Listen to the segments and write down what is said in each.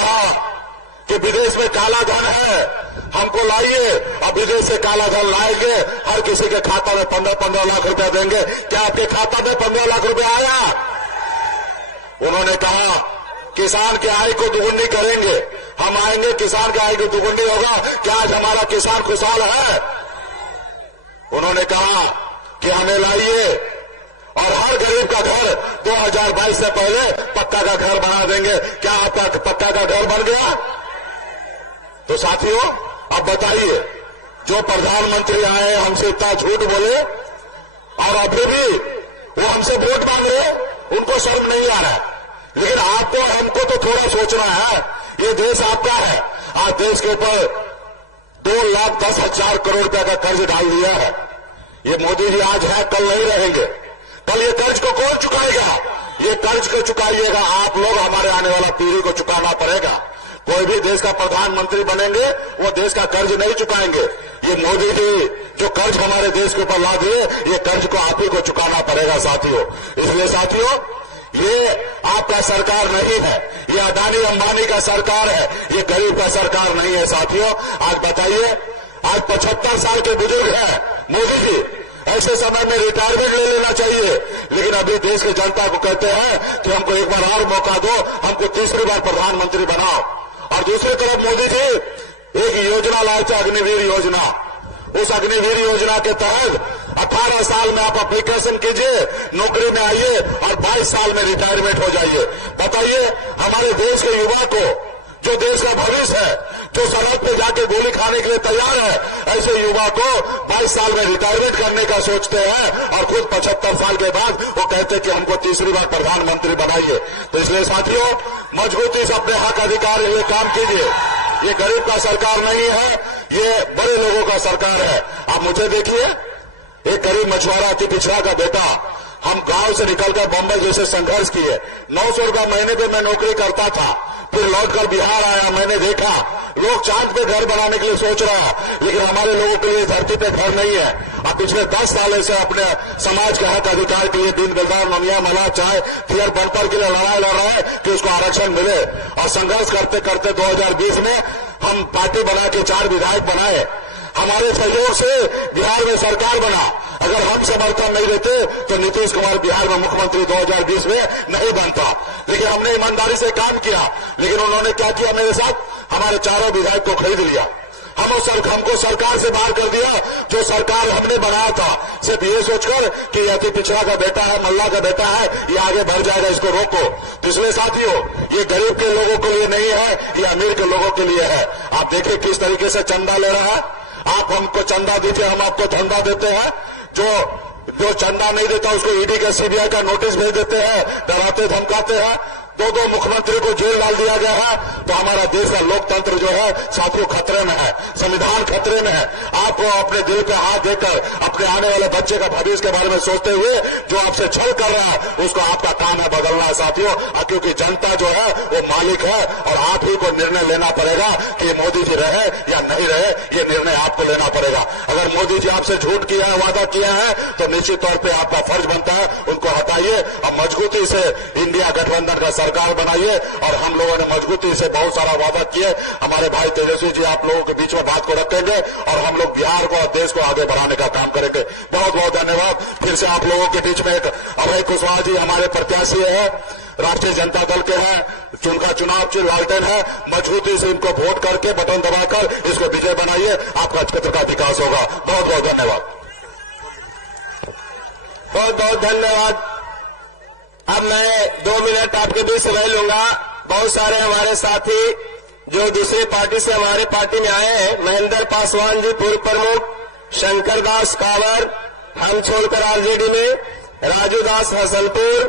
कहा कि विदेश में काला धन है, हमको लाइए और विदेश से काला धन लाएंगे, हर किसी के खाता में 15-15 लाख रुपए देंगे। क्या आपके खाता में 15 लाख रुपए आया? उन्होंने कहा किसान की आय को दुगुनी करेंगे, हम आएंगे किसान की आय को दुगुनी होगा। क्या आज हमारा किसान खुशहाल है? उन्होंने कहा कि हमें लाइए और हर गरीब का घर 2022 से पहले पक्का का घर बना देंगे। क्या आपका पक्का का घर बन गया? तो साथियों, अब बताइए, जो प्रधानमंत्री आए हमसे इतना झूठ बोले और अभी भी वो हमसे वोट मांग रहे, उनको शर्म नहीं आ रहा। लेकिन आपको हमको तो थोड़ा सोचना है, ये देश आपका है। आज देश के ऊपर 2,10,000 करोड़ रुपए का कर्ज डाल दिया है। ये मोदी जी आज है, कल नहीं रहेंगे। कल ये कर्ज को कौन चुकाएगा? ये कर्ज को चुकाइएगा आप लोग, हमारे आने वाला पीढ़ी को चुकाना पड़ेगा। कोई भी देश का प्रधानमंत्री बनेंगे वो देश का कर्ज नहीं चुकाएंगे। ये मोदी जी जो कर्ज हमारे देश के ऊपर ला दिए, ये कर्ज को आप ही को चुकाना पड़ेगा साथियों। इसलिए साथियों, ये आपका सरकार नहीं है, ये अदानी अंबानी का सरकार है, ये गरीब का सरकार नहीं है साथियों। आज बताइए, आज 75 साल के बुजुर्ग हैं मोदी जी, ऐसे समय में रिटायरमेंट ले लेना चाहिए, लेकिन अभी देश की जनता को कहते हैं कि हमको एक बार और मौका दो, हमको तीसरी बार प्रधानमंत्री बनाओ। और दूसरी तरफ मोदी जी एक योजना लाए थे, अग्निवीर योजना। उस अग्निवीर योजना के तहत 18 साल में आप एप्लीकेशन कीजिए, नौकरी में आइए और 22 साल में रिटायरमेंट हो जाइए। बताइए, हमारे देश के युवा को, जो देश का भविष्य है, जो सड़क पे जाके गोली खाने के लिए तैयार है, ऐसे युवा को 22 साल में रिटायरमेंट करने का सोचते हैं और खुद 75 साल के बाद वो कहते हैं कि हमको तीसरी बार प्रधानमंत्री बनाइए। तो इसलिए साथियों, मजबूती से अपने हक अधिकार लिए काम कीजिए। ये गरीब का सरकार नहीं है, ये बड़े लोगों का सरकार है। आप मुझे देखिए, एक गरीब मछुआरा अति पिछड़ा का बेटा, हम गांव से निकलकर बम्बई जैसे संघर्ष किए। 900 रुपया महीने पे मैं नौकरी करता था, फिर लौटकर बिहार आया। मैंने देखा लोग चांद पे घर बनाने के लिए सोच रहा है, लेकिन हमारे लोगों के लिए धरती पे घर नहीं है। अब पिछले 10 सालों से अपने समाज के हक अधिकार के लिए दिन गुजार नमिया मला चाहे थियर बनकर के लिए लड़ाई लड़ रहा है कि उसको आरक्षण मिले। और संघर्ष करते करते 2020 में हम पार्टी बना के 4 विधायक बनाए। हमारे सहयोग से बिहार में सरकार बना। अगर हम समर्थन नहीं देते तो नीतीश कुमार बिहार में मुख्यमंत्री 2020 में नहीं बनता। लेकिन हमने ईमानदारी से काम किया। लेकिन उन्होंने क्या किया मेरे साथ? हमारे 4 विधायक को खरीद लिया। हमको सरकार से बाहर कर दिया। जो सरकार हमने बनाया था, सिर्फ ये सोचकर कि अति पिछड़ा का बेटा है, मल्ला का बेटा है, ये आगे बढ़ जाएगा, इसको रोको। तो इसलिए साथियों, ये गरीब के लोगों के लिए नहीं है, ये अमीर के लोगों के लिए है। आप देखिए किस तरीके से चंदा ले रहा है। आप हमको चंदा दीजिए, हम आपको चंदा देते हैं। जो चंदा नहीं देता उसको ईडी के सीबीआई का नोटिस भेज देते हैं, डराते धमकाते हैं। 2 मुख्यमंत्री को जेल डाल दिया गया है। तो हमारा देश का लोकतंत्र जो है साथियों खतरे में है, संविधान खतरे में है। आपको अपने दिल पे हाथ देकर अपने आने वाले बच्चे का भविष्य के बारे में सोचते हुए जो आपसे छल कर रहा है, उसको आपका काम है बदलना है साथियों। क्योंकि जनता जो है वो मालिक है और आप ही को निर्णय लेना पड़ेगा कि मोदी जी रहे या नहीं रहे, ये निर्णय आपको लेना पड़ेगा। अगर मोदी जी आपसे झूठ किया है, वादा किया है, तो निश्चित तौर पर आपका फर्ज बनता है उनको हटाइए और मजबूती से इंडिया गठबंधन का सरकार बनाइए। और हम लोगों ने मजबूती से बहुत सारा वादा किए। हमारे भाई तेजस्वी जी आप लोगों के बीच में बात को रखेंगे और हम लोग बिहार को और देश को आगे बढ़ाने का काम करेंगे। बहुत बहुत धन्यवाद। फिर से आप लोगों के बीच में एक अभय कुशवाहा जी हमारे प्रत्याशी है, राष्ट्रीय जनता दल के हैं, जिनका चुनाव लालटेन है। मजबूती से इनको वोट करके बटन दबाकर इसको विजय बनाइए। आपका क्षेत्र का विकास होगा। बहुत बहुत धन्यवाद। बहुत बहुत धन्यवाद। अब मैं 2 मिनट आपके बीच समय लूंगा। बहुत सारे हमारे साथी जो दूसरी पार्टी से हमारे पार्टी में आए हैं, महेंद्र पासवान जी पूर्व प्रमुख, शंकर दास कांवर हम छोड़कर आरजेडी में, राजू दास हसनपुर,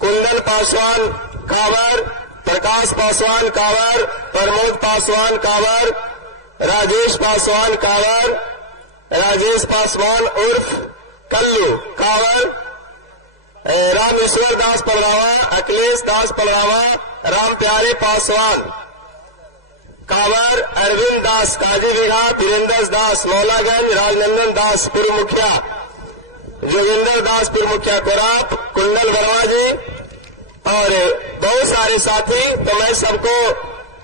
कुंदन पासवान कांवर, प्रकाश पासवान कांवर, प्रमोद पासवान कांवर, राजेश पासवान कांवर, राजेश पासवान उर्फ कल्लू कांवर, रामेश्वर दास पलवावा, अखिलेश दास पलवावा, राम प्यारे पासवान कांवर, अरविंद दास काजीबिघा, धीरेन्द्र दास मौलागंज, राजनंदन दास पूर्व मुखिया, जोगिंदर दास पूर्व मुखिया कोराप, कुंडल वर्मा जी और बहुत सारे हमारे साथी, तो मैं सबको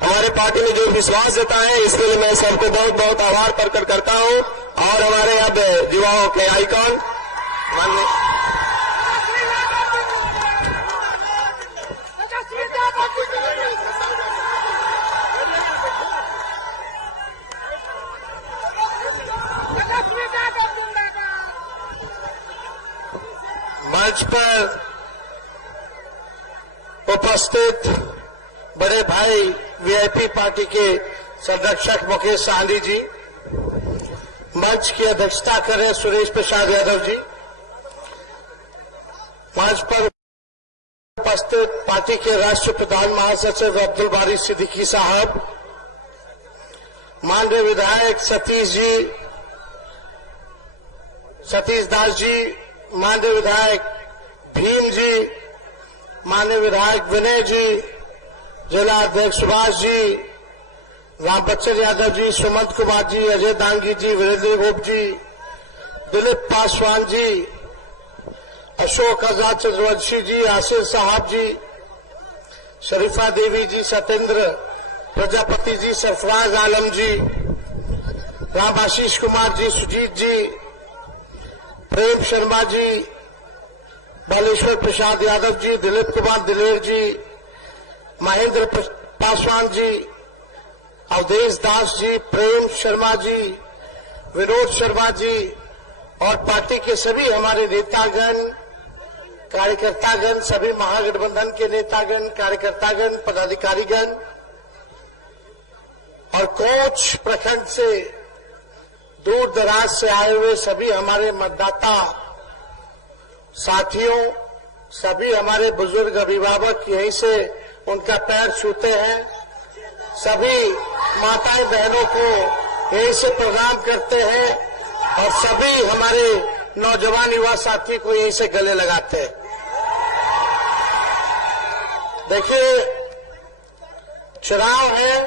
हमारे पार्टी में जो विश्वास देता है इसके लिए मैं सबको बहुत बहुत आभार प्रकट करता हूं। और हमारे अब युवाओं के आइकॉन मंच पर उपस्थित बड़े भाई वीआईपी पार्टी के संरक्षक मुकेश साहनी जी, मंच की अध्यक्षता कर रहे सुरेश प्रसाद यादव जी, मंच पर उपस्थित पार्टी के राष्ट्रीय प्रधान महासचिव अब्दुल बारी सिद्दीकी साहब, माननीय विधायक सतीश दास जी, माननीय विधायक भीम जी, माननीय विधायक विनय जी, जिला अध्यक्ष सुभाष जी, राम बच्चन यादव जी, सुमंत कुमार जी, अजय दांगी जी, वीरेंद्र गोप जी, दिलीप पासवान जी, अशोक आजाद चंद्रवंशी जी, आसिफ साहब जी, शरीफा देवी जी, सत्येंद्र प्रजापति जी, सरफराज आलम जी, राम आशीष कुमार जी, सुजीत जी, प्रेम शर्मा जी, बालेश्वर प्रसाद यादव जी, दिलीप कुमार दिलेर जी, महेंद्र पासवान जी, अवधेश दास जी, प्रेम शर्मा जी, विनोद शर्मा जी और पार्टी के सभी हमारे नेतागण, कार्यकर्तागण, सभी महागठबंधन के नेतागण, कार्यकर्तागण, पदाधिकारीगण और कोच प्रखंड से दूर दराज से आए हुए सभी हमारे मतदाता साथियों, सभी हमारे बुजुर्ग अभिभावक यहीं से उनका पैर छूते हैं, सभी माताएं बहनों को यहीं से प्रणाम करते हैं और सभी हमारे नौजवान युवा साथी को यहीं से गले लगाते हैं। देखिए, चुनाव है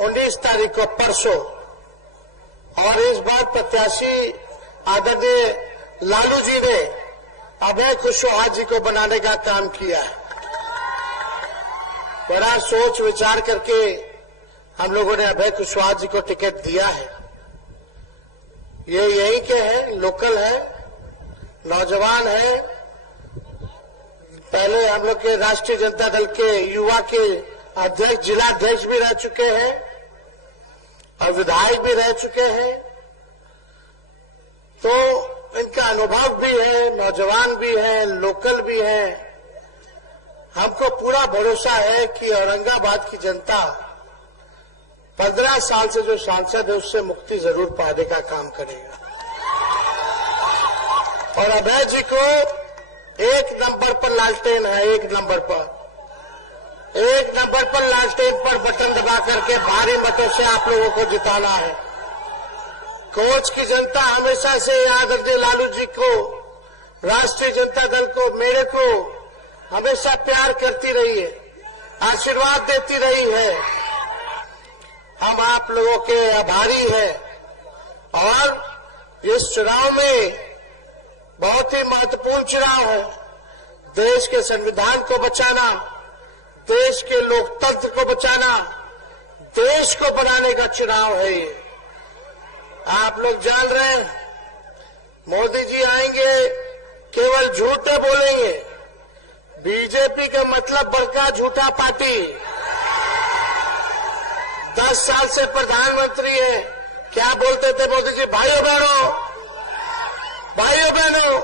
19 तारीख को, परसों, और इस बार प्रत्याशी आदरणीय लालू जी ने अभय कुशवाहा जी को बनाने का काम किया है। बड़ा सोच विचार करके हम लोगों ने अभय कुशवाहा जी को टिकट दिया है। ये यहीं के हैं, लोकल है, नौजवान है, पहले हम लोग के राष्ट्रीय जनता दल के युवा के अध्यक्ष, जिला अध्यक्ष भी रह चुके हैं और विधायक भी रह चुके हैं, तो इनका अनुभव भी है, नौजवान भी है, लोकल भी है। हमको पूरा भरोसा है कि औरंगाबाद की जनता 15 साल से जो सांसद है उससे मुक्ति जरूर पाने का काम करेगा और अभय जी को 1 नंबर पर लालटेन है, 1 नंबर पर लालटेन पर बटन दबा करके भारी मतों से आप लोगों को जिताना है। कोच की जनता हमेशा से आदरणीय लालू जी को, राष्ट्रीय जनता दल को, मेरे को हमेशा प्यार करती रही है, आशीर्वाद देती रही है। हम आप लोगों के आभारी हैं और इस चुनाव में बहुत ही महत्वपूर्ण चुनाव है। देश के संविधान को बचाना, देश के लोकतंत्र को बचाना, देश को बनाने का चुनाव है ये। आप लोग जान रहे हैं, मोदी जी आएंगे, केवल झूठ न बोलेंगे। बीजेपी का मतलब बड़का झूठा पार्टी, 10 साल से प्रधानमंत्री है। क्या बोलते थे मोदी जी? भाइयों बहनों,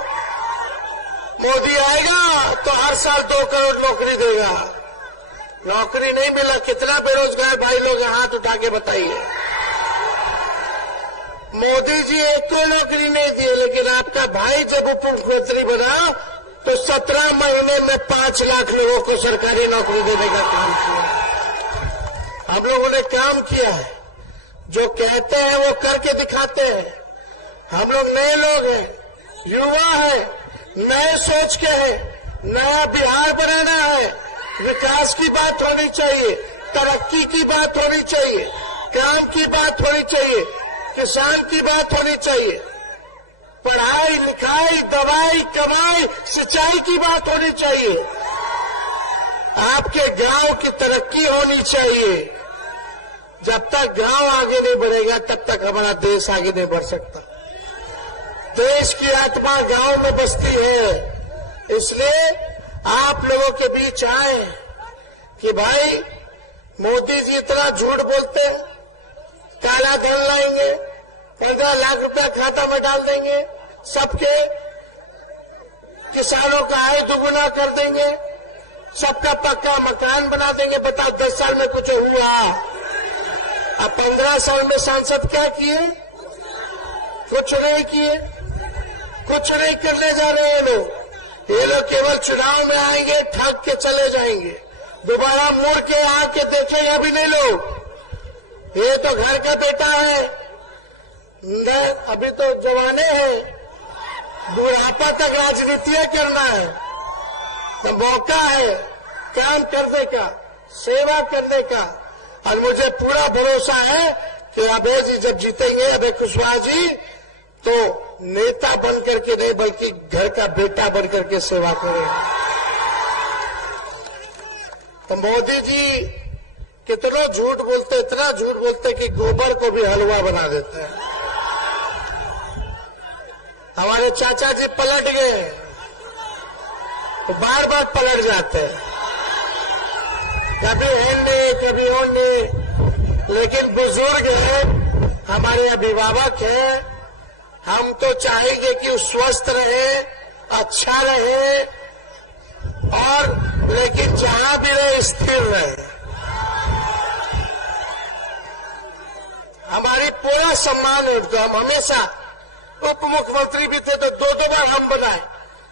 मोदी आएगा तो हर साल 2 करोड़ नौकरी देगा। नौकरी नहीं मिला, कितना बेरोजगार भाई लोग हाथ उठा के बताइए। मोदी जी एक को नौकरी नहीं दी, लेकिन आपका भाई जब उप मुख्यमंत्री बना तो 17 महीने में 5 लाख लोगों को सरकारी नौकरी देने का काम किया। हम लोगों ने काम किया है, जो कहते हैं वो करके दिखाते हैं। हम लोग नए लोग हैं, युवा हैं, नए सोच के हैं। नया बिहार बनाना है, विकास की बात होनी चाहिए, तरक्की की बात होनी चाहिए, काम की बात होनी चाहिए, किसान की बात होनी चाहिए, पढ़ाई लिखाई, दवाई, कमाई, सिंचाई की बात होनी चाहिए। आपके गांव की तरक्की होनी चाहिए। जब तक गांव आगे नहीं बढ़ेगा तब तक हमारा देश आगे नहीं बढ़ सकता। देश की आत्मा गांव में बसती है। इसलिए आप लोगों के बीच आए कि भाई मोदी जी इतना झूठ बोलते हैं, काला धन लाएंगे, 15 लाख रुपया खाता में डाल देंगे, सबके किसानों का आय दुगुना कर देंगे, सबका पक्का मकान बना देंगे। बताओ 10 साल में कुछ हुआ? अब 15 साल में सांसद क्या किए? कुछ नहीं किए, कुछ नहीं करने जा रहे हैं लोग। ये लोग केवल चुनाव में आएंगे, ठग के चले जाएंगे, दोबारा मुड़ के आके देखेंगे भी नहीं लोग। ये तो घर का बेटा है, अभी तो जवाने हैं, बुढ़ापा तक राजनीति करना है, तो मौका है काम करने का, सेवा करने का। और मुझे पूरा भरोसा है कि अभय जी जब जीतेंगे, अभय कुशवाहा जी, तो नेता बन करके नहीं बल्कि घर का बेटा बन करके सेवा करेंगे। तो मोदी जी कितना झूठ बोलते, इतना झूठ बोलते कि गोबर को भी हलवा बना देते हैं। हमारे चाचा जी पलट गए, तो बार बार पलट जाते हैं, कभी हिंदी कभी उन्नी। लेकिन बुजुर्ग हैं, हमारे अभिभावक हैं, हम तो चाहेंगे कि वो स्वस्थ रहे, अच्छा रहे, और लेकिन जहां भी रहे स्थिर रहे। हमारी पूरा सम्मान है उनका। हम हमेशा उप मुख्यमंत्री भी थे तो 2 बार हम बनाए।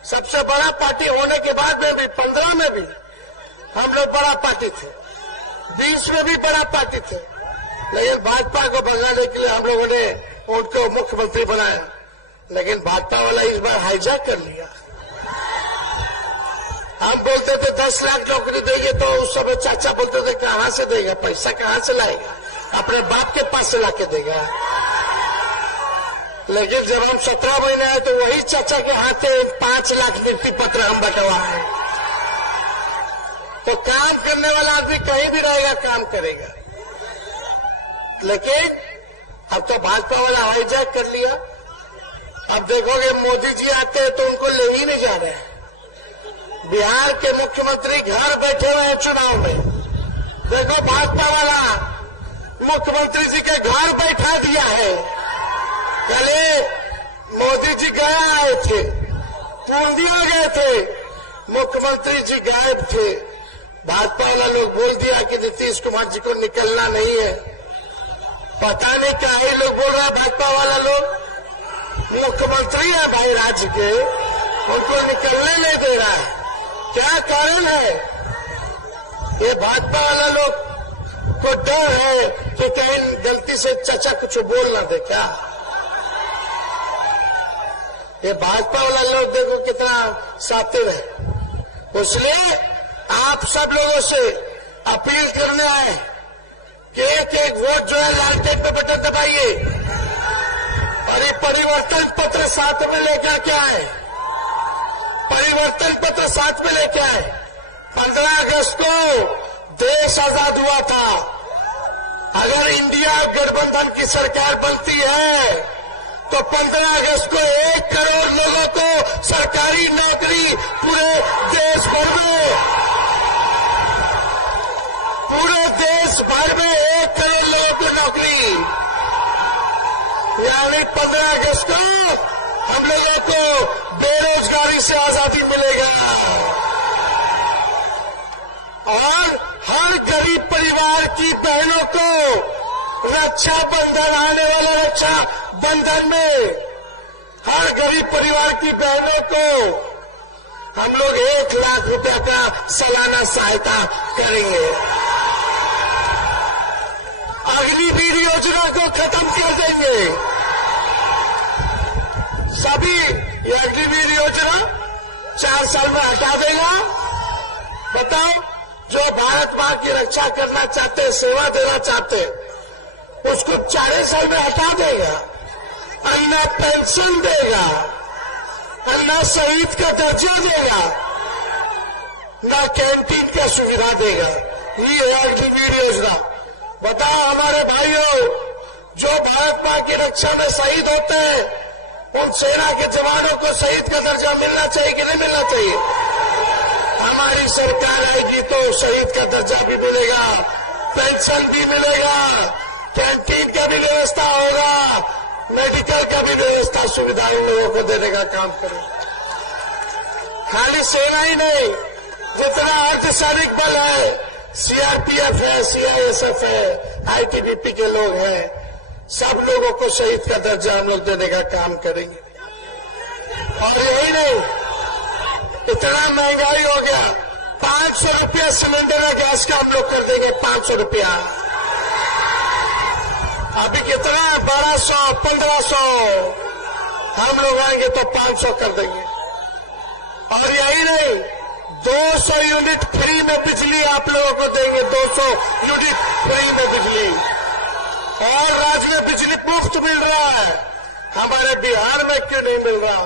सबसे बड़ा पार्टी होने के बाद में भी 15 में भी हम लोग बड़ा पार्टी थे, 20 में भी बड़ा पार्टी थे। लेकिन भाजपा को बनाने के लिए हम लोगों ने उनको मुख्यमंत्री बनाया। लेकिन भाजपा वाला इस बार हाईजैक कर लिया। हम बोलते थे 10 लाख नौकरी देंगे, तो उस समय चाचा बोलते थे कहां से देगा, पैसा कहां से लाएगा, अपने बाप के पास से लाके देगा। लेकिन जब हम 17 महीने आए तो वही चाचा के हाथ से 5 लाख नियुक्ति पत्र हम बंटवाए। तो काम करने वाला आदमी कहीं भी रहेगा, काम करेगा। लेकिन अब तो भाजपा वाला हाईजैक कर लिया। अब देखोगे मोदी जी आते हैं तो उनको ले ही नहीं जा रहे हैं। बिहार के मुख्यमंत्री घर बैठे हुए हैं चुनाव में। देखो भाजपा वाला मुख्यमंत्री जी के घर बैठा दिया है। पहले मोदी जी गए आए थे, पूर्णिया गए थे, मुख्यमंत्री जी गायब थे। भाजपा वाला लोग बोल दिया कि नीतीश कुमार जी को निकलना नहीं है। पता नहीं क्या ही लोग बोल रहा है। भाजपा वाला लोग मुख्यमंत्री है भाई राज्य के, उनको निकलने नहीं दे रहा है। क्या कारण है? ये भाजपा वाला लोग को डर है कि कहीं गलती से चाचा कुछ बोल ना दे क्या। ये भाजपा वाला लोग देखो कितना शातिर है। इसलिए आप सब लोगों से अपील करने आए कि एक वोट जो है लालटेन पे बटन दबाइए, और ये परिवर्तन पत्र साथ में लेकर के आए। परिवर्तन पत्र साथ में लेके आए। 15 अगस्त को देश आजाद हुआ था। अगर इंडिया गठबंधन की सरकार बनती है तो 15 अगस्त को 1 करोड़ लोगों को सरकारी नौकरी पूरे देश भर में, पूरे देश भर में 1 करोड़ लोगों को नौकरी। यानी 15 अगस्त को हम लोगों को बेरोजगारी से आजादी मिलेगा, और हर गरीब परिवार की बहनों को रक्षा बंधन, आने वाले रक्षा बंधन में हर गरीब परिवार की बहनों को हम लोग 1 लाख रुपए का सालाना सहायता करेंगे। अग्निवीर योजना को खत्म कर देंगे। सभी ये अग्निवीर योजना 4 साल में हटा देगा। बताओ, जो भारत मां की रक्षा करना चाहते हैं, सेवा देना चाहते हैं, उसको 4 साल में हटा देगा। और न पेंशन देगा, और न शहीद का दर्जा देगा। ना कैंटीन का सुविधा देगा। ये है अग्निवीर योजना। बताओ हमारे भाइयों, जो भारत मां की रक्षा में शहीद होते हैं, उन सेना के जवानों को शहीद का दर्जा मिलना चाहिए कि नहीं मिलना चाहिए? हमारी सरकार आएगी तो शहीद का दर्जा भी मिलेगा, पेंशन भी मिलेगा, कैंटीन का भी व्यवस्था होगा, मेडिकल का भी व्यवस्था, सुविधा इन लोगों को देने का काम करेगा। खाली सेना ही नहीं, जितना अर्धसैनिक बल है, सीआरपीएफ है, सीआईएसएफ है, आईटीबीपी के लोग हैं, सब लोगों को शहीद का दर्जा हम लोग देने का काम करेंगे। और यही नहीं, इतना महंगाई हो गया, 500 रुपया सिलेंडर है गैस का हम लोग कर देंगे 500 रुपया। अभी कितना है? 1200, 1500, हम लोग आएंगे तो 500 कर देंगे। और यही नहीं, 200 यूनिट फ्री में बिजली आप लोगों को देंगे, 200 यूनिट फ्री में बिजली। और राज्य में बिजली मुफ्त मिल रहा है, हमारे बिहार में क्यों नहीं मिल रहा?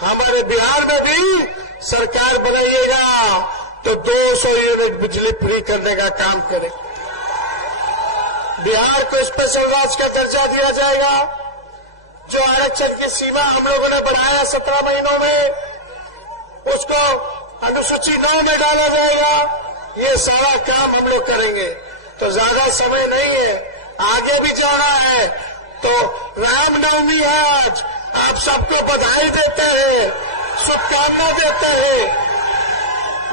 हमारे बिहार में भी सरकार बनाइएगा तो 200 यूनिट बिजली फ्री करने का काम करें। बिहार को स्पेशल राज्य का दर्जा दिया जाएगा। जो आरक्षण की सीमा हम लोगों ने बढ़ाया 17 महीनों में, उसको अनुसूची 9 में डाला जाएगा। ये सारा काम हम लोग करेंगे। तो ज्यादा समय नहीं है, आगे भी जाना है। तो रामनवमी है आज, आप सबको बधाई देते हैं, शुभकामना देते हैं।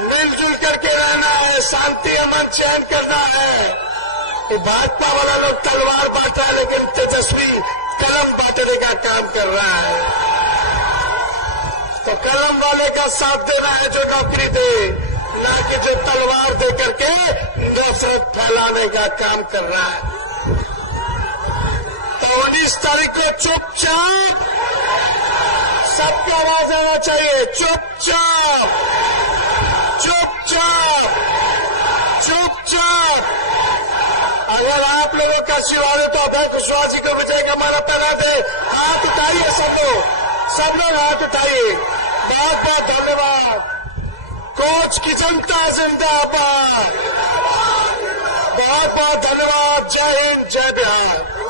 मिलजुल करके रहना है, शांति अमन चयन करना है। तो भाजपा वाला लोग तलवार बांटा, लेकिन तेजस्वी कलम बांटने का काम कर रहा है। तो कलम वाले का साथ देना है जो नौकरी दे, ना कि जो तलवार दे करके नफरत फैलाने का काम कर रहा है। तो 19 तारीख को चुपचाप, सबकी आवाज आना चाहिए, चुपचाप, चुपचाप, चुपचाप। अगर आप लोगों का आशीर्वाद है तो अभय कुशवाहा जी को विजय का माला पहना दे। हाथ उठाइए सब लोग हाथ उठाइए। बहुत बहुत धन्यवाद। कोच की जनता जिंदाबाद। बहुत बहुत धन्यवाद। जय हिंद, जय बिहार।